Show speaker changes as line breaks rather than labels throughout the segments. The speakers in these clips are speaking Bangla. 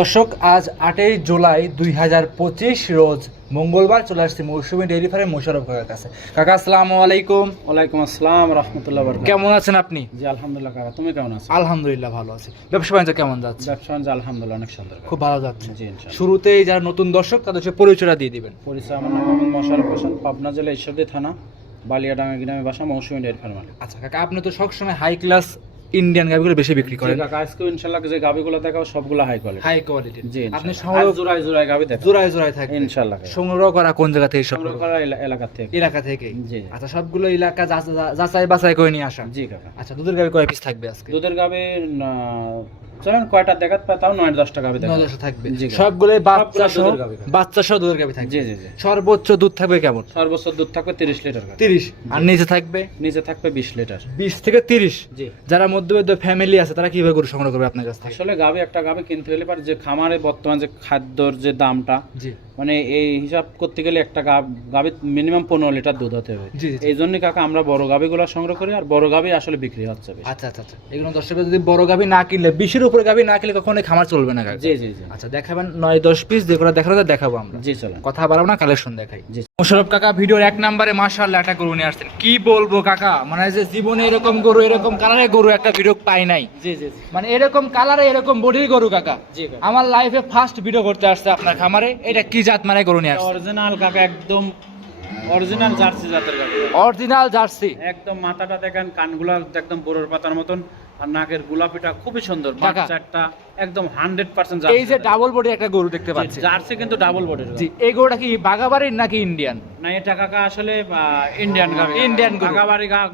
দর্শক আজ আটই জুলাই দুই হাজার পঁচিশ রোজ মঙ্গলবার চলে আসছি মৌসুমী ডেয়ারি ফার্মে মোশারফ কাকার কাছে। কাকা আসসালামু আলাইকুম।
ওয়ালাইকুম আসসালাম রহমতুল্লাহ বরকাত
কেমন আছেন আপনি?
জি আলহামদুলিল্লাহ কাকা তুমি কেমন আছো?
আলহামদুলিল্লাহ ভালো আছি। ব্যবসা বাণিজ্য কেমন যাচ্ছে?
ব্যবসা বাণিজ্য আলহামদুলিল্লাহ অনেক সুন্দর
খুব ভালো যাচ্ছে।
জি ইনশাআল্লাহ।
শুরুতেই যারা নতুন দর্শক তাদের হচ্ছে পরিচয়টা দিয়ে দিবেন।
পরিচয় আমার নাম মোহাম্মদ মশারফ হোসেন পাবনা জেলা ঈশ্বরদী থানা বালিয়াডাঙ্গা গ্রামে বাসা মৌসুমী ডেয়ারি ফার্ম।
আচ্ছা কাকা আপনি তো সবসময় হাই ক্লাস ইন্ডিয়ান গাবিগুলো বেশি বিক্রি
করে আজকে ইনশাআল্লাহ যে গাবিগুলো দেখাও সবগুলো হাই কোয়ালিটি
হাই কোয়ালিটি
জি
আপনি সংগ্রহ
জোড়ায় জোড়ায় গাবি দেখেন
জোড়ায় জোড়ায় থাকে
ইনশাআল্লাহ
সংগ্রহ করা কোন জায়গা থেকে
সংগ্রহ
সংগ্রহ
করা এলাকা থেকে।
এলাকা থেকে
জি।
আচ্ছা সবগুলো এলাকা যাচাই বাছাই করে নিয়ে আসা।
জি কাকা।
আচ্ছা দুধের গাবি কয় পিস থাকবে আজকে?
দুধের গাবি চলেন কয়টা দেখাত পাই তাও নয় দশটা দেখা
নয় দশটা থাকবে। সবগুলো বাচ্চা সহ
গাভী।
বাচ্চা সহ দুধের গাভি থাকবে।
জি জি জি।
সর্বোচ্চ দুধ থাকবে কেমন?
সর্বোচ্চ দুধ থাকবে তিরিশ লিটার
তিরিশ। আর নিচে থাকবে?
নিচে থাকবে বিশ লিটার।
বিশ থেকে তিরিশ।
জি।
যারা মধ্যবিত্ত ফ্যামিলি আছে তারা কীভাবে গরু সংগ্রহ করবে আপনার কাছ থেকে?
আসলে গাবি একটা গাবি কিনতে হলে পারে যে খামারে বর্তমান যে খাদ্যর যে দামটা
জি।
মানে এই হিসাব করতে গেলে একটা গাবি মিনিমাম পনেরো লিটার দুধ হতে হবে। এই জন্য কাকা আমরা বড় গাবিগুলো সংগ্রহ করি আর বড় গাবি আসলে বিক্রি হচ্ছে
আচ্ছা আচ্ছা আচ্ছা। এগুলো দর্শকের যদি বড় গাভি না কিনলে বিশের উপরে গাভি না কিনলে কখনোই খামার চলবে না কাকা।
জি জি জি।
আচ্ছা দেখাবেন নয় দশ পিস যেগুলো দেখানো যায় দেখাবো আমরা।
জি চলেন।
কথা বাড়াবো না কালেকশন দেখাই।
জি।
মোশারফ কাকা ভিডিওর এক নম্বরে মাশাআল্লাহ একটা গরু নিয়ে আসছেন। কি বলব কাকা মানে যে জীবনে এরকম গরু এরকম কালারের গরু একটা ভিডিও পাই নাই।
জি জি
মানে এরকম কালারে এরকম বডির গরু কাকা।
জি
আমার লাইফে ফার্স্ট ভিডিও করতে আসছে আপনার খামারে। এটা কি জাত মানে গরু নিয়ে আসছে
অরিজিনাল কাকা একদম অরিজিনাল জার্সি জাতের গাবি
অরিজিনাল জার্সি
একদম মাথাটা দেখেন কানগুলা একদম বড়র পাতার মতন। আর নাকের গোলাপিটা খুবই সুন্দর। বাচ্চাটা একদম হান্ড্রেড পার্সেন্ট
এই যে ডাবল বডি একটা গরু দেখতে পাচ্ছি।
জার্সি কিন্তু ডাবল বডি
জি এই গরুটা কি বাগাবাড়ির নাকি ইন্ডিয়ান
না এটা কাকা আসলে ইন্ডিয়ান গাবি।
ইন্ডিয়ান গরু।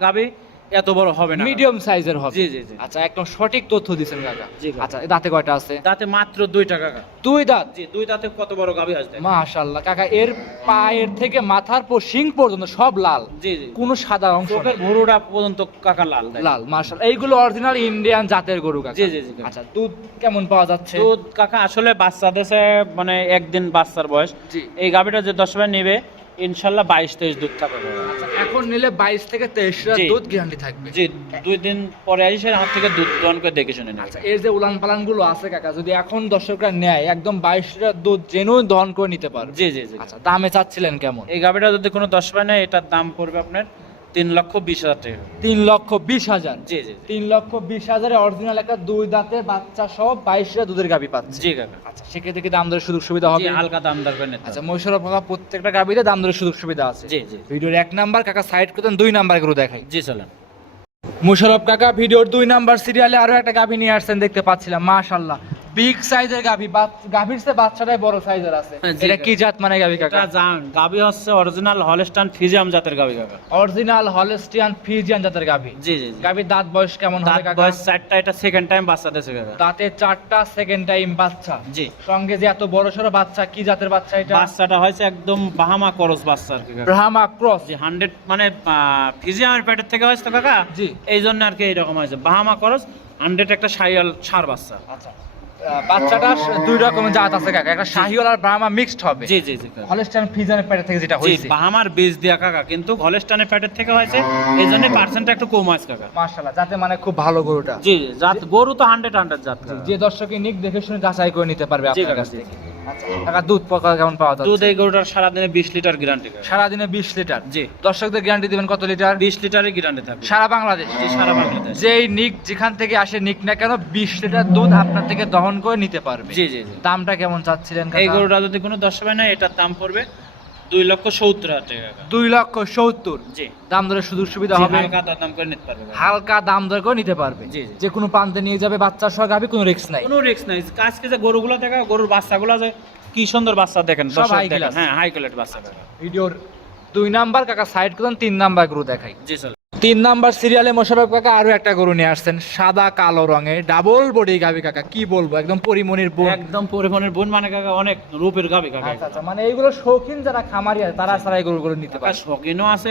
গাবি। এত বড় হবে না।
মিডিয়াম সাইজের হবে।
জি জি জি।
আচ্ছা একদম সঠিক তথ্য দিছেন কাকা।
জি
আচ্ছা দাঁতে কয়টা আছে?
দাঁতে মাত্র দুই টাকা কাকা।
দুই দাঁত?
জি দুই দাঁতে কত বড় গাবি আসবে
মাশাআল্লাহ। কাকা এর পায়ের থেকে মাথার পর শিং পর্যন্ত সব লাল।
জি জি।
কোনো সাদা অংশ।
চোখের ভুরুটা পর্যন্ত কাকা লাল
লাল মার্শাল এইগুলো অরিজিনাল ইন্ডিয়ান জাতের গরু কাকা।
জি জি জি
আচ্ছা দুধ কেমন পাওয়া যাচ্ছে?
দুধ কাকা আসলে বাচ্চা দেশে মানে একদিন বাচ্চার বয়স। এই গাবিটা যে দশ ভাই নেবে ইনশাল্লাহ বাইশ তেইশ দুধ থাকবে
আচ্ছা এখন নিলে বাইশ থেকে তেইশ দুধ গ্যারান্টি থাকবে।
জি দুই দিন পরে আসে হাত থেকে দুধ গ্রহণ করে দেখে শুনে
আচ্ছা এর যে উলান পালানগুলো আছে কাকা যদি এখন দর্শকরা নেয় একদম বাইশ লিটার দুধ জেনুইন দহন করে নিতে পারবে।
জি জি জি।
আচ্ছা দামে চাচ্ছিলেন কেমন?
এই গাবিটা যদি কোনো দশ পায় না এটার দাম পড়বে আপনার তিন লক্ষ বিশ হাজার টাকা।
তিন লক্ষ বিশ হাজার?
জি জি।
তিন লক্ষ বিশ হাজারে অরিজিনাল একটা দুই দাঁতের বাচ্চা সহ বাইশ লিটার দুধের গাবি পাচ্ছে।
জি কাকা।
আচ্ছা সেক্ষেত্রে কি দাম দরের সুযোগ সুবিধা হবে?
হালকা দাম দর করে
আচ্ছা। মহিষার কাকা প্রত্যেকটা গাবিতে দাম দরের সুযোগ সুবিধা আছে।
জি জি।
ভিডিওর এক নাম্বার কাকা সাইড করতেন দুই নাম্বার করে দেখাই।
জি চলেন।
মুশারফ কাকা ভিডিওর দুই নাম্বার সিরিয়ালে আরও একটা গাভি নিয়ে আসছেন দেখতে পাচ্ছিলাম মাশাল্লাহ বিগ সাইজের গাভি গাভির চেয়ে বাচ্চাটাই বড় সাইজের আছে।
হ্যাঁ,
এটা কি জাত মানে গাভি কাকা?
এটা জান গাবি হচ্ছে অরিজিনাল হলস্টান ফিজিয়াম জাতের গাবি কাকা।
অরিজিনাল হলস্টিয়ান ফ্রিজিয়ান জাতের গাভি।
জি জি
গাভির দাঁত বয়স কেমন হবে কাকা?
বয়স চারটা এটা সেকেন্ড টাইম বাচ্চা দিয়েছে কাকা।
দাঁতে চারটা সেকেন্ড টাইম বাচ্চা।
জি।
সঙ্গে যে এত বড় সড়ো বাচ্চা কি জাতের বাচ্চা এটা?
বাচ্চাটা হয়েছে একদম বাহামা করস বাচ্চা আর কি কাকা।
ব্রাহ্মা ক্রস।
জি হান্ড্রেড মানে ফিজিয়ামের পেটের থেকে হয়েছে তো কাকা?
জি।
এই জন্য আর কি এইরকম হয়েছে। বাহামা করস হান্ড্রেড একটা সাইয়াল সার বাচ্চা।
আচ্ছা। বাচ্চাটা দুই রকমের জাত আছে কাকা। একটা শাহিওয়াল আর ব্রাহ্মা মিক্সড হবে।
জি জি জি
থেকে যেটা
জি
হয়েছে।
বাহামার বীজ দিয়া কাকা কিন্তু হলস্টানের পেটের থেকে হয়েছে। এই জন্য পার্সেন্টটা একটু কম আছে কাকা।
মাশাআল্লাহ যাতে মানে খুব ভালো গরুটা।
জি জি, জাত গরু তো হান্ড্রেড হান্ড্রেড জাত
যে দর্শকের নিক দেখে শুনে যাচাই করে নিতে পারবে আপনার কাছ থেকে। আচ্ছা দুধ পাকা কেমন পাওয়া
দুধ এই গরুটার সারাদিনে বিশ লিটার গ্যারান্টি
সারাদিনে বিশ লিটার?
জি।
দর্শকদের গ্যারান্টি দিবেন কত লিটার?
বিশ লিটারের গ্যারান্টি থাকবে।
সারা বাংলাদেশ?
জি সারা বাংলাদেশ।
যেই নিক যেখান থেকে আসে নিক না কেন বিশ লিটার দুধ আপনার থেকে দহন করে নিতে পারবে।
জি জি জি।
দামটা কেমন চাচ্ছিলেন
এই গরুটা যদি কোনো দশ হবে না এটার দাম পড়বে দুই লক্ষ সত্তর হাজার টাকা
দুই লক্ষ সত্তর?
জি।
দাম দরের সুযোগ সুবিধা হবে?
হালকা দাম করে নিতে পারবে
হালকা দাম দর করে নিতে পারবে?
জি।
যে কোনো প্রান্তে নিয়ে যাবে বাচ্চা সহ গাবি কোনো রিস্ক নাই।
কোনো রিস্ক নাই। আজকে যে গরুগুলো দেখা গরুর বাচ্চাগুলো যে কি সুন্দর বাচ্চা দেখেন
সব হাই
হ্যাঁ হাই কোয়ালিটি বাচ্চা
ভিডিওর দুই নাম্বার কাকা সাইড করেন তিন নাম্বার গরু দেখাই।
জি চল
তিন নাম্বার সিরিয়ালে মোশারফ কাকা আরও একটা গরু নিয়ে আসছেন সাদা কালো রঙে। ডাবল বডি গাবি কাকা কি বলব? একদম পরিমনির বোন।
একদম পরিমনির বোন মানে কাকা অনেক রূপের গাবি কাকা।
আচ্ছা আচ্ছা মানে এইগুলো শৌখিন যারা খামারি আছে তারা সারাই গরু গরু নিতে পারে।
শৌখিনও আছে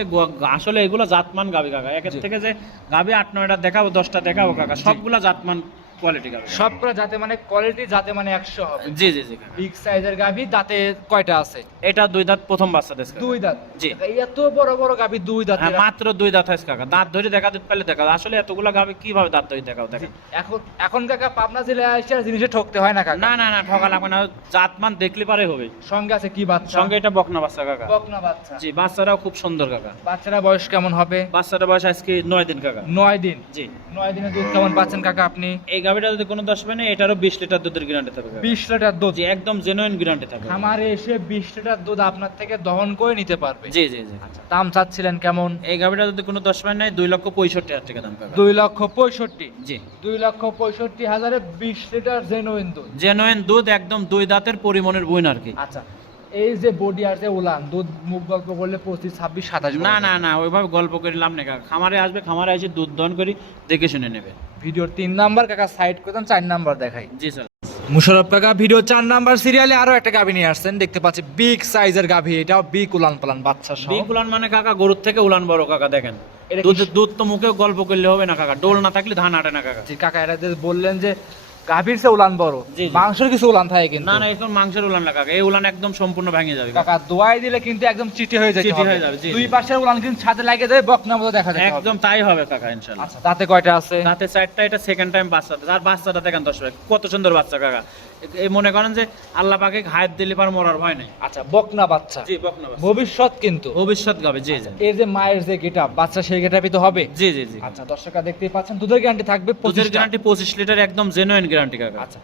আসলে এগুলো জাতমান গাবি কাকা। একের। থেকে যে গাবি আট নয়টা দেখাবো দশটা দেখাবো কাকা সবগুলা জাতমান কোয়ালিটি
সবগুলো যাতে মানে কোয়ালিটি যাতে মানে একশো হবে।
জি জি জি।
বিগ সাইজের গাভি দাঁতে কয়টা আছে?
এটা দুই দাঁত প্রথম বাচ্চা দেশ
দুই দাঁত?
জি।
এত বড় বড় গাভি দুই দাঁত
হ্যাঁ মাত্র দুই দাঁত হয়েছে কাকা। দাঁত ধরে দেখা দিতে পারলে দেখা আসলে এতগুলো গাবে কীভাবে দাঁত ধরে দেখাও দেখা
এখন এখন কাকা পাবনা জেলায় জিনিসে ঠকতে হয় না কাকা?
না না না ঠকা লাগবে না। জাতমান দেখলে পারে হবে।
সঙ্গে আছে কি বাচ্চা?
সঙ্গে এটা বকনা বাচ্চা কাকা।
বকনা বাচ্চা।
জি বাচ্চারাও খুব সুন্দর কাকা।
বাচ্চারা বয়স কেমন হবে?
বাচ্চাটা বয়স আজকে নয় দিন কাকা।
নয় দিন?
জি।
নয় দিনে দুধ কেমন পাচ্ছেন কাকা আপনি?
এই গাভিটা যদি কোনো দশ পায় না এটারও বিশ লিটার দুধের গ্যারান্টি থাকবে
বিশ লিটার দুধ।
একদম জেনুইন গ্যারান্টি থাকবে।
খামারে এসে বিশ লিটার দুধ আপনার থেকে দহন করে নিতে পারবে।
জি জি জি।
দাম চাচ্ছিলেন কেমন?
এই গাভিটা যদি কোনো দশ পায় নাই দুই লক্ষ পঁয়ষট্টি হাজার টাকা দাম কাকা
দুই লক্ষ পঁয়ষট্টি?
জি।
দুই লক্ষ পঁয়ষট্টি হাজারে বিশ লিটার জেনুইন দুধ।
জেনুইন দুধ একদম দুই দাঁতের পরিমাণের বইন আর কি।
আচ্ছা এই যে বডি আর যে উলান দুধ মুখ গল্প করলে পঁচিশ ছাব্বিশ সাতাশ
না না না ওইভাবে গল্প করে লাভ নেই কাকা। খামারে আসবে খামারে এসে দুধ দহন করি দেখে শুনে নেবে।
ভিডিওর তিন নাম্বার কাকা সাইড করতাম চার নাম্বার দেখাই।
জি স্যার
মুশারফ কাকা ভিডিও চার নাম্বার সিরিয়ালে আরও একটা গাভী নিয়ে আসছেন দেখতে পাচ্ছি বিগ সাইজের গাভী এটাও বিগ উলান পালান বাচ্চা সহ।
বিগ উলান মানে কাকা গরুর থেকে উলান বড় কাকা দেখেন। দুধ দুধ তো মুখে গল্প করলে হবে না কাকা। ডোল না থাকলে ধান আটে না কাকা।
কাকা এরা যে বললেন যে গাভীর সে উলান বড়।
জি, জি।
মাংসের কিছু উলান থাকে কিন্তু।
না না এখন মাংসের উলান কাকা এই উলান একদম সম্পূর্ণ ভেঙে যাবে। কাকা।
দোয়াই দিলে কিন্তু একদম চিটি হয়ে যায়
চিটি হয়ে যাবে,
দুই পাশের উলান কিন্তু ছাদে লাগিয়ে দেবে বকনা মতো দেখা যায়
একদম তাই হবে কাকা ইনশাল্লাহ।
আচ্ছা তাতে কয়টা আছে?
তাতে চারটা এটা সেকেন্ড টাইম বাচ্চা। তার বাচ্চাটা দেখেন দশ কত সুন্দর বাচ্চা কাকা। এই মনে করেন যে আল্লাহ পাকে হায়াত দিলে পার মরার ভয় নেই।
আচ্ছা বকনা বাচ্চা।
জি বকনা বাচ্চা।
ভবিষ্যৎ কিন্তু।
ভবিষ্যৎ গাবে জি জি।
এর যে মায়ের যে গেটআপ বাচ্চা সেই গেটআপই তো হবে?
জি জি জি।
আচ্ছা দর্শকরা দেখতেই পাচ্ছেন দুধের গ্যারান্টি থাকবে
দুধের
পঁচিশ
গ্যারান্টি পঁচিশ লিটার একদম জেনুইন গ্যারান্টি কাকা
আচ্ছা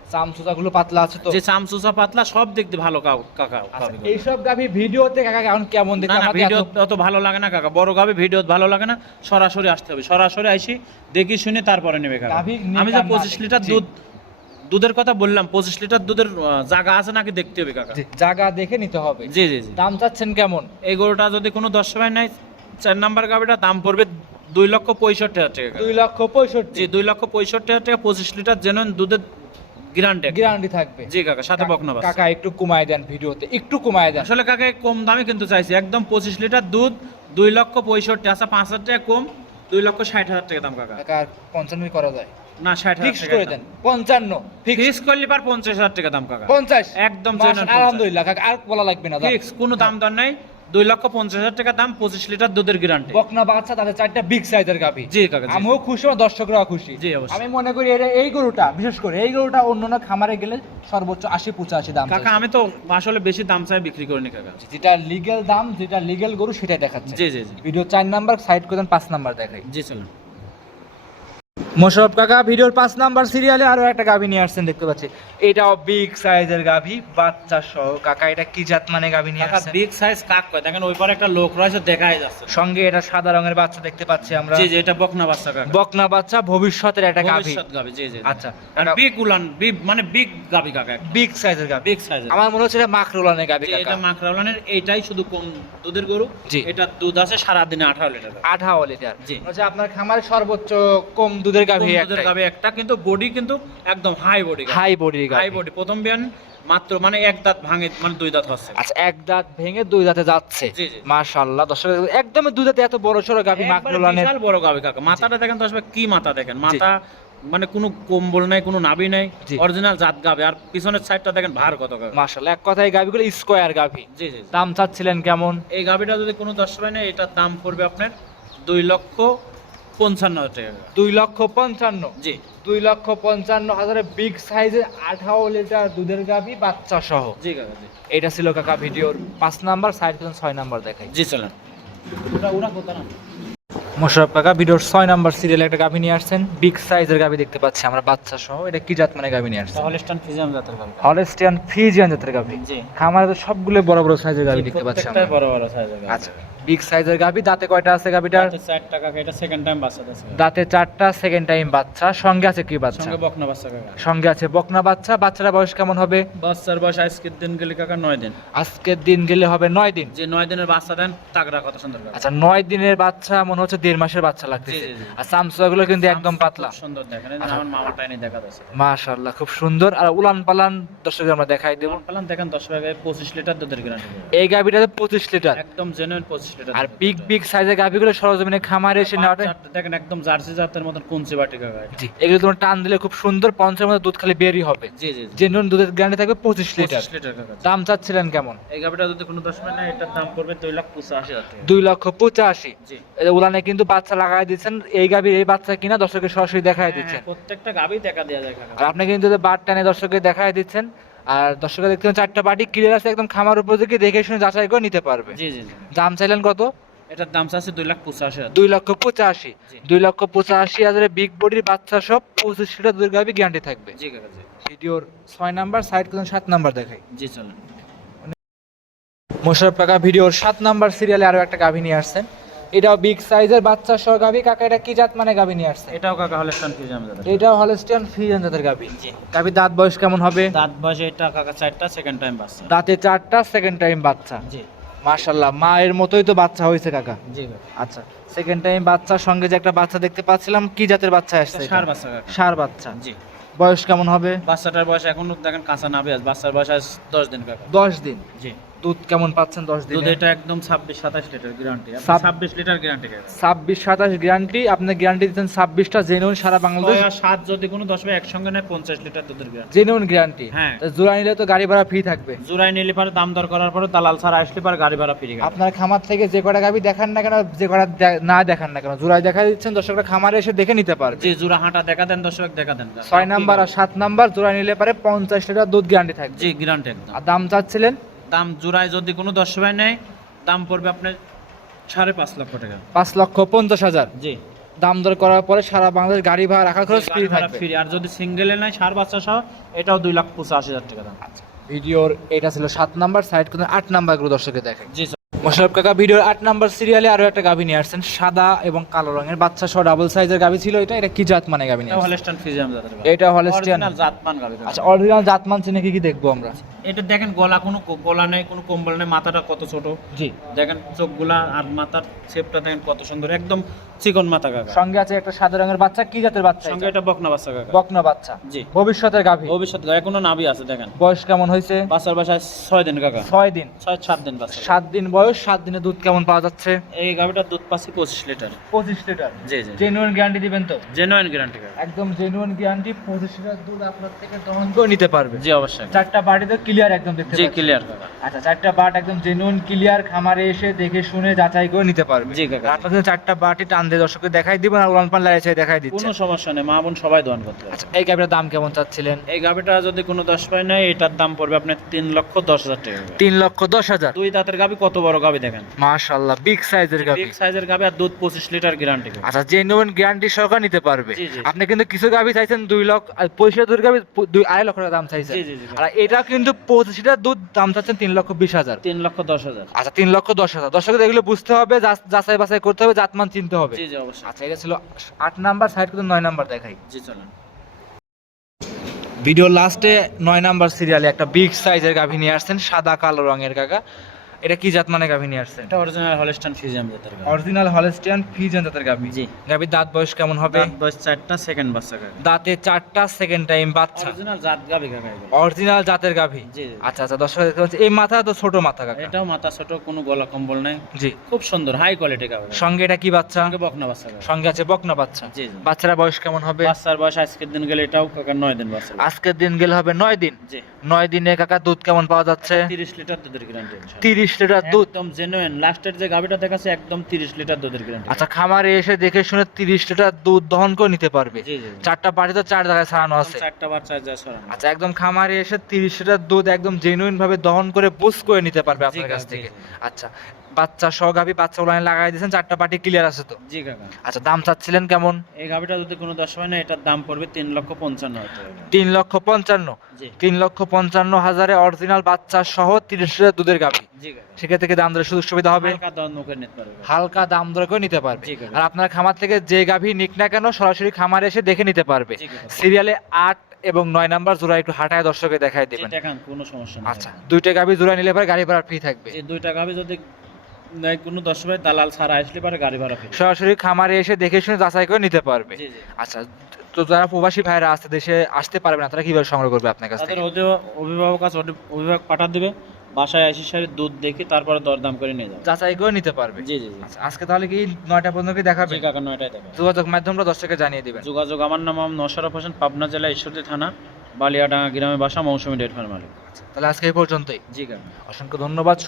গুলো পাতলা আছে তো?
যে চামচুচা পাতলা সব দিয়ে ভালো কাকা কাকা।
এইসব গাভি ভিডিওতে কাকা এখন কেমন দেখতে
না ভিডিও অত ভালো লাগে না কাকা। বড় গাবে ভিডিও ভালো লাগে না। সরাসরি আসতে হবে। সরাসরি আইসি দেখি শুনে তারপরে নেবে কাকা। আমি যে
কাম না
পঁচিশ
দেখে।
লিটার দুধ দুধের কথা বললাম পঁচিশ লিটার দুধের জায়গা আছে নাকি দেখতে হবে কাকা।
জায়গা দেখে নিতে হবে।
জি জি জি।
দাম চাচ্ছেন কেমন?
এই গরুটা যদি কোনো দশ সময় নেয় চার নাম্বার গাবিটা দাম পড়বে দুই লক্ষ পঁয়ষট্টি হাজার টাকা
দুই লক্ষ পঁয়ষট্টি।
জি দুই লক্ষ পঁয়ষট্টি হাজার টাকা পঁচিশ লিটার জেনুইন দুধের গ্যারান্টি
গ্যারান্টি থাকবে।
জি কাকা সাথে বকনা বাস
কাকা একটু কমায় দেন ভিডিওতে একটু কমায় দেন।
আসলে কাকা কম দামে কিন্তু চাইছি। একদম পঁচিশ লিটার দুধ দুই লক্ষ পঁয়ষট্টি আচ্ছা পাঁচ হাজার টাকা কম দুই লক্ষ ষাট হাজার টাকা দাম কাকা।
কাকা পঞ্চান্ন করা যায়।
না ষাট
ফিক্স করে দেন পঞ্চান্ন ফিক্স
করলে পার পঞ্চাশ হাজার টাকা দাম কাকা।
পঞ্চাশ?
একদম
আলহামদুলিল্লাহ কাকা আর বলা লাগবে না
ফিক্স কোনো দাম দর নাই। দুই লক্ষ পঞ্চাশ হাজার টাকা দাম পঁচিশ লিটার দুধের গ্যারান্টি
বকনা বাচ্চা তাদের চারটা বিগ সাইজের গাভি।
জি কাকা
আমিও খুশি আমার দর্শকরাও খুশি।
জি, অবশ্যই।
আমি মনে করি এটা এই গরুটা বিশেষ করে এই গরুটা অন্য অন্য খামারে গেলে সর্বোচ্চ আশি পঁচাশি দাম
কাকা আমি তো আসলে বেশি দাম চাই বিক্রি করিনি কাকা।
যেটা লিগেল দাম যেটা লিগেল গরু সেটাই দেখাচ্ছে।
জি জি জি।
ভিডিও চার নাম্বার সাইড করে পাঁচ নাম্বার দেখাই।
জি চলুন।
মোশরফ কাকা ভিডিওর পাঁচ নাম্বার সিরিয়ালে আরও একটা গাভি নিয়ে আসছেন দেখতে পাচ্ছি। এটাও বিগ সাইজের গাভি বাচ্চা সহ। কাকা এটা কি জাত মানে গাভি নিয়ে
কাকা
আসছেন?
বিগ সাইজ কাক কয়? দেখেন ওই পারে একটা লোক রয়েছে দেখাই যাচ্ছে।
সঙ্গে এটা সাদা রঙের বাচ্চা দেখতে পাচ্ছি আমরা।
জি জি এটা বকনা বাচ্চা কাকা।
বকনা বাচ্চা ভবিষ্যতের একটা গাভি।
ভবিষ্যৎ গাবি জি জি
আচ্ছা
বিগ উলান বিগ মানে বিগ গাবি কাকা
বিগ সাইজের গাভি।
বিগ সাইজ
আমার মনে হচ্ছে এটা মাখরুলানের গাভি
যে এটা
কাকা
মাখরাউলানের এইটাই শুধু কম দুধের গরু। এটা দুধ আছে সারা দিনে আঠারো লিটার।
আঠারো লিটার।
জি।
হচ্ছে আপনার খামারে সর্বোচ্চ কম দুধের গাভি
কম দুধের গাবি একটা কিন্তু বডি কিন্তু একদম হাই বডি
হাই বডির
হাই বডি প্রথম বিয়ান মাত্র মানে এক দাঁত ভাঙে মানে দুই দাঁত হচ্ছে।
আচ্ছা এক দাঁত ভেঙে দুই দাঁতে যাচ্ছে। মাশাআল্লাহ দর্শক একদম দুই দাঁতে এত বড় সড়ো গাভি মাখরুলানের
বিশাল বড় গাবি কাকা। মাথাটা দেখেন আসবে কি মাথা দেখেন? মাথা মানে কোনো কম্বল নাই কোনো নাভি নাই অরিজিনাল জাত গাবে আর পিছনের সাইডটা দেখেন ভার কত কাকা
মাশাআল্লাহ এক কথায় গাভিগুলো স্কোয়ার গাভি।
জি জি।
দাম চাচ্ছিলেন কেমন?
এই গাবিটা যদি কোনো দশ টাকা নেয় এটার দাম পড়বে আপনার দুই লক্ষ পঞ্চান্ন হাজার টাকা
দুই লক্ষ পঞ্চান্ন?
জি।
দুই লক্ষ পঞ্চান্ন হাজারে বিগ সাইজের আঠারো লিটার দুধের গাভি বাচ্চা সহ
জি কাকা জি।
এটা ছিল কাকা ভিডিওর পাঁচ নাম্বার সাইড ছয় নাম্বার দেখাই।
জি চলেন। ওরা ওরা কোথা না?
মোশারফ কাকা ভিডিওর ছয় নাম্বার সিরিয়ালে একটা গাভি নিয়ে আসছেন। বিগ সাইজের গাভী দেখতে পাচ্ছি আমরা বাচ্চা সহ এটা কি জাত মানে গাভি নিয়ে আসছেন?
তাহলে স্টান ফিজাম জাতের গাবি
হলস্টিয়ান ফ্রিজিয়ান জাতের গাভি।
জি।
খামারে তো সবগুলো বড় বড় সাইজের গাভি দেখতে পাচ্ছি আমরা।
বড় বড় সাইজের গাবি
আচ্ছা বিগ সাইজের গাভি দাঁতে কয়টা আছে গাভিটার?
তাতে চার টাকা এটা সেকেন্ড টাইম বাচ্চা দিচ্ছে
দাঁতে চারটা সেকেন্ড টাইম বাচ্চা। সঙ্গে আছে কি বাচ্চা?
সঙ্গে বকনা বাচ্চা কাকা
সঙ্গে আছে বকনা বাচ্চা। বাচ্চারা বয়স কেমন হবে?
বাচ্চার বয়স আজকের দিন গেলে কাকা নয় দিন।
আজকের দিন গেলে হবে নয় দিন।
যে নয় দিনের বাচ্চা দেন তাগড়া কত সুন্দর
আচ্ছা নয় দিনের বাচ্চা মনে হচ্ছে দেড় মাসের বাচ্চা লাগতেছে। আর সামসুয়া গুলো কিন্তু একদম পাতলা।
সুন্দর দেখেন
আচ্ছা।
আমার মামাটা এনে দেখা যাচ্ছে।
মাশাআল্লাহ খুব সুন্দর। আর উলান পালান দর্শকদের আমরা দেখাই দেব।
পেলাম দেখেন দশ টাকায় পঁচিশ লিটার দুধের গ্যারান্টি
এই গাভিটাতে পঁচিশ লিটার।
একদম জেনুইন পঁচিশ লিটার
আর বিগ। বিগ সাইজের গাভিগুলো সরজমিনে খামারে এসে নেওয়াটা
দেখেন একদম জার্সি জাতের মতন কুঞ্চি বাটি এটা।
জি এগুলো তোমার টান দিলে খুব সুন্দর পঞ্চের মধ্যে দুধ খালি বেরই হবে।
জি জি
জেনুইন দুধের গ্যারান্টি থাকবে পঁচিশ লিটার।
পঁচিশ লিটার
দাম চাচ্ছিলেন কেমন?
এই গাভিটা যদি কোনো দশ মিনিট এটার দাম পড়বে দুই লাখ পঁচাশি হাজার টাকা।
দুই লক্ষ পঁচাশি।
জি।
এই যে উলানে কিন্তু বাচ্চা লাগাই দিচ্ছেন এই গাভীর এই বাচ্চা কিনা দর্শকের সরাসরি দেখাই দিচ্ছেন।
হ্যাঁ, প্রত্যেকটা গাভি দেখা দেওয়া যায়
আর আপনি কিন্তু বার টানে দর্শককে দেখাই দিচ্ছেন আর দর্শকের দেখতে পাচ্ছেন চারটা বাটি ক্লিয়ার আছে একদম খামার উপযোগী দেখে শুনে যাচাই করে নিতে পারবে।
জি জি
দাম চাইলেন কত?
এটার দাম আছে দুই লাখ পঁচাশি হাজার।
দুই লক্ষ পঁচাশি। দুই লক্ষ পঁচাশি হাজারের বিগ বডির বাচ্চা সব পঁচিশ লিটার দুধ গাভী গ্যারান্টি থাকবে।
জি কাকা
ভিডিওর ছয় নাম্বার সাইড করুন সাত নাম্বার দেখাই।
জি চলেন।
মোশারফ কাকা ভিডিওর সাত নাম্বার সিরিয়ালে আরও একটা গাভী নিয়ে আসছেন। এটাও বিগ সাইজের বাচ্চা সহ গাভী। কাকা এটা কি জাত মানে গাভী নিয়ে আসছেন
এটাও কাকা হলে স্টান ফিজ আমি দাদা
এটাও হলস্টিয়ান ফ্রিজেন জাতের গাভী। গাভীর দাঁত বয়স কেমন হবে?
দাঁত বয়সে এটা কাকা চারটা সেকেন্ড টাইম বাচ্চা।
দাঁতে চারটা সেকেন্ড টাইম বাচ্চা।
জি।
মাশাল্লাহ মায়ের মতোই তো বাচ্চা হয়েছে কাকা।
জি
আচ্ছা সেকেন্ড টাইম বাচ্চার সঙ্গে যে একটা বাচ্চা দেখতে পাচ্ছিলাম কি জাতের বাচ্চা আসছে
সার বাচ্চা কাকা।
সার বাচ্চা।
জি।
বয়স কেমন হবে?
বাচ্চাটার বয়স এখনও দেখেন কাঁচা নাবি বাচ্চার বয়স আজ দশ দিন কাকা।
দশ দিন।
জি।
দুধ কেমন পাচ্ছেন দশ দিন?
দুধ এটা একদম ছাব্বিশ সাতাশ লিটার গ্যারান্টি ছাব্বিশ লিটার গ্যারান্টি
ছাব্বিশ সাতাশ গ্যারান্টি আপনি গ্যারান্টি দিচ্ছেন ছাব্বিশটা জেনুইন সারা বাংলাদেশ।
আর সাত যদি কোনো দশ ভাই একসঙ্গে নেয় পঞ্চাশ লিটার দুধের গ্যারান্টি
জেনুইন গ্যারান্টি
হ্যাঁ।
জোড়া নিলে তো গাড়ি ভাড়া ফ্রি থাকবে।
জোড়াই নিলে পরে দাম দর করার পরে দালাল ছাড়া আসলে পরে গাড়ি ভাড়া ফিরে
আপনার খামার থেকে যে কটা গাভি দেখান না কেন যে কটা না দেখান না কেন জোড়ায় দেখা দিচ্ছেন দর্শকরা খামারে এসে দেখে নিতে পারবে।
যে জোড়া হাঁটা দেখা দেন দর্শক দেখা দেন।
ছয় নাম্বার আর সাত নাম্বার জোড়া নিলে পারে পঞ্চাশ লিটার দুধ গ্যারান্টি থাকবে।
জি গ্যারান্টি একদম।
আর দাম চাচ্ছিলেন
দাম জোড়ায় যদি কোনো দশ ভাই নেয় দাম পড়বে আপনার সাড়ে পাঁচ লক্ষ টাকা।
পাঁচ লক্ষ পঞ্চাশ হাজার?
জি।
দাম দর করার পরে সারা বাংলাদেশ গাড়ি ভাড়া রাখা খরচ ফ্রি থাকবে।
ফ্রি আর যদি সিঙ্গেলে নেয় সার বাচ্চা সহ এটাও দুই লাখ পঁচাশি হাজার টাকা দাম।
ভিডিওর এটা ছিল সাত নাম্বার সাইড কিন্তু আট নাম্বারগুলো দর্শকে দেখে
জি
মোশারফ কাকা ভিডিওর আট নাম্বার সিরিয়ালে আরও একটা গাভী নিয়ে আসছেন। সাদা এবং কালো রঙের। বাচ্চা সহ ডাবল সাইজের গাভী ছিল এটা। এটা কি জাত মানে গাভী নিয়ে
এটা? হলস্টাইন ফ্রিজিয়াম জাতের
এটা হলস্টিয়ান
Original জাতমান গাড়ি
আচ্ছা অরিজিনাল জাত মান চিনে কি কি দেখব আমরা?
এটা দেখেন গলা কোনো গলা নেই কোনো কম্বল নেই মাথাটা কত ছোট।
জি।
দেখেন চোখগুলা আর মাথার শেপটা দেখেন কত সুন্দর। একদম চিকন মাথা কাকা।
সঙ্গে আছে একটা সাদা রঙের বাচ্চা কি জাতের বাচ্চা
সঙ্গে
এটা?
বকনা বাচ্চা কাকা।
বকনা বাচ্চা।
জি।
ভবিষ্যতের গাভী।
ভবিষ্যৎ গায়ে কোনো নাভি আছে দেখেন।
বয়স কেমন হয়েছে?
বাচ্চার বাসায় ছয় দিন কাকা।
ছয় দিন।
ছয় সাত দিন বাচ্চা
সাত দিন বয়স সাত দিনে দুধ কেমন পাওয়া যাচ্ছে?
এই গাভিটার দুধ পাচ্ছি পঁচিশ লিটার।
পঁচিশ লিটার।
জি জি।
জেনুইন গ্যারান্টি দিবেন তো?
জেনুইন গ্যারান্টি
একদম জেনুইন গ্যারান্টি পঁচিশ লিটার দুধ আপনার থেকে দহন করে নিতে পারবে।
জি অবশ্যই।
চারটা বাটি তো ক্লিয়ার একদম দেখতে
জি ক্লিয়ার কাকা।
আচ্ছা চারটা বাট একদম জেনুইন ক্লিয়ার খামারে এসে দেখে শুনে যাচাই করে নিতে পারবে।
জি কাকা।
আপনাদের চারটা বাটি টান দিয়ে দর্শককে দেখাই দিবেন আর উলান পান লাগাই দেখাই দিচ্ছে।
কোনো সমস্যা নেই মা বোন সবাই দোয়ান করতে
আচ্ছা এই গাভিটার দাম কেমন চাচ্ছিলেন?
এই গাভিটা যদি কোনো দশ পায় নেয় এটার দাম পড়বে আপনার তিন লক্ষ দশ হাজার টাকা
তিন লক্ষ দশ হাজার?
দুই দাঁতের গাভি কত বড় গাভি দেখেন।
মাশাল্লাহ বিগ সাইজের গাভি
বিগ সাইজের গাভি আর দুধ পঁচিশ লিটার গ্যারান্টি
আচ্ছা জেনুইন গ্যারান্টি সহকার নিতে পারবে। আপনি কিন্তু কিছু গাভি চাইছেন দুই লক্ষ আর পয়সা দুধ গাভি দুই আড়াই লক্ষ টাকা দাম চাইছেন। আর এটা কিন্তু পঁচিশ লিটার দুধ দাম চাচ্ছেন তিন লক্ষ বিশ হাজার।
তিন লক্ষ দশ হাজার।
আচ্ছা তিন লক্ষ দশ হাজার। দর্শকদের এগুলো বুঝতে হবে যা- যাচাই বাছাই করতে হবে জাতমান চিনতে হবে।
জি জি অবশ্যই।
আচ্ছা এটা ছিল আট নাম্বার সাইড কিন্তু নয় নাম্বার দেখাই।
জি চলুন।
ভিডিও লাস্টে নয় নাম্বার সিরিয়ালে একটা বিগ সাইজের গাভী নিয়ে আসছেন সাদা কালো রঙের কাকা। এটা কি জাত মানে গাভী নিয়ে আসছেন?
এটা অরিজিনাল হলস্টাইন ফিজিয়াম জাতের গাভি।
অরিজিনাল হলস্টিয়ান ফিজেন জাতের গাভী।
জি।
গাভীর দাঁত বয়স কেমন হবে?
দাঁত বয়স চারটা সেকেন্ড বাচ্চা গাভি।
দাঁতে চারটা সেকেন্ড টাইম বাচ্চা।
অরিজিনাল জাত গাভি এগুলো।
অরিজিনাল জাতের গাভী?
জি।
আচ্ছা আচ্ছা দর্শক দেখতে এই মাথা তো ছোট মাথা কাকা।
এটাও মাথা ছোট কোনো গলা কম্বল নেই।
জি।
খুব সুন্দর হাই কোয়ালিটি গাভি।
সঙ্গে এটা কি বাচ্চা?
সঙ্গে বকনা বাচ্চা গাভি।
সঙ্গে আছে বকনা বাচ্চা।
জি
বাচ্চারা বয়স কেমন হবে?
বাচ্চার বয়স আজকের দিন গেলে এটাও কাকা নয় দিন বাচ্চা
আজকের দিন গেলে হবে নয় দিন?
জি।
নয় দিনে কাকা দুধ কেমন পাওয়া যাচ্ছে?
তিরিশ লিটার দুধের গ্যারান্টি
তিরিশ লিটার দুধ?
একদম জেনুইন লাস্টের যে গাভিটা দেখাচ্ছে একদম তিরিশ লিটার দুধের গ্যারান্টি
আচ্ছা খামারে এসে দেখে শুনে তিরিশ লিটার দুধ দহন করে নিতে পারবে। চারটা বাড়ি তো চার জায়গায় ছড়ানো আছে।
চারটা বার চার জায়গায় ছড়ানো।
আচ্ছা একদম খামারে এসে তিরিশ লিটার দুধ একদম জেনুইন ভাবে দহন করে বুস করে নিতে পারবে আপনার কাছ থেকে। আচ্ছা বাচ্চা সহ গাভি বাচ্চা লাইন লাগাই দিয়েছেন চারটা পাটি ক্লিয়ার আছে তো?
জি কাকা।
আচ্ছা দাম চাচ্ছিলেন কেমন?
এই গাভিটা যদি কোনো দশ হয় না এটার দাম পড়বে তিন লক্ষ পঞ্চান্ন
তিন লক্ষ পঞ্চান্ন? তিন লক্ষ পঞ্চান্ন হাজারে অরিজিনাল বাচ্চা সহ তিরিশ লিটার দুধের গাভি। সেক্ষেত্রে থেকে দাম দরের সুযোগ সুবিধা হবে?
হালকা দর
দাম দরে করে নিতে পারবে। আর আপনার খামার থেকে যে গাভি নিক না কেন সরাসরি খামারে এসে দেখে নিতে পারবে। সিরিয়ালে আট এবং নয় নাম্বার জোড়া একটু হাঁটায় দর্শকে দেখাই
জি,
দেবেন
দেখান কোনো সমস্যা
আচ্ছা দুইটা গাভি জোড়া নিলে পরে গাড়ি ভাড়া ফ্রি থাকবে।
দুইটা গাভি যদি কোনো দর্শক ভাই দালাল ছাড়া আসলে পারে গাড়ি ভাড়া
সরাসরি খামারে এসে দেখে শুনে যাচাই করে নিতে পারবে। আচ্ছা তো যারা প্রবাসী ভাইরা আসতে দেশে আসতে পারবে না তারা কীভাবে সংগ্রহ করবে আপনার কাছ
তাদের অভিভাবক আছে অভিভাবক পাঠা দিবে বাসায় এসে সারি দুধ দেখে তারপরে দরদাম করে নিয়ে যাবে।
যাচাই করে নিতে পারবে?
জি জি জি।
আচ্ছা, আজকে তাহলে কি নয়টা পর্যন্ত কি দেখাবে?
কাকা নয়টায় দেবে
যোগাযোগ মাধ্যমটা দর্শককে জানিয়ে দিবেন।
যোগাযোগ আমার নাম নশরফ হোসেন পাবনা জেলা ঈশ্বরদী থানা বালিয়াডাঙ্গা গ্রামে বাসা মৌসুমী ডেট ফার্ম মালিক।
তাহলে আজকে এই পর্যন্তই।
জি কাকা।
অসংখ্য ধন্যবাদ